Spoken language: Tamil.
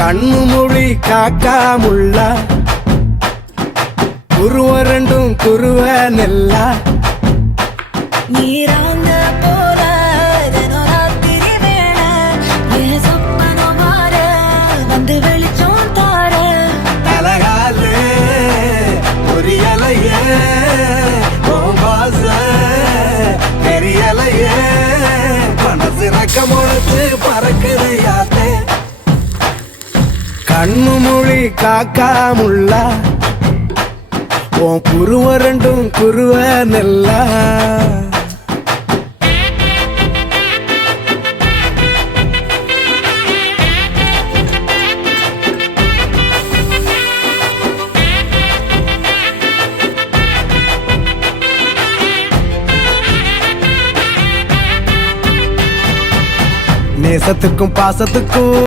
கண்ணு மொழி காக்காமுள்ள குருவ ரெண்டும் குருவ நெல்லா நீராங்க போல ராத்திரி வேளை என் சொப்பனம் மாற வந்து வெளிச்சம் தார அழகாலே பொரியலையே பாச பெரியலையே மனசு ரக்கமுழத்து பறக்குது யாத்தே கண்ணு மொழி காக்காமுள்ள உன் குருவ ரெண்டும் குருவ நெல்லா நேசத்துக்கும் பாசத்துக்கும்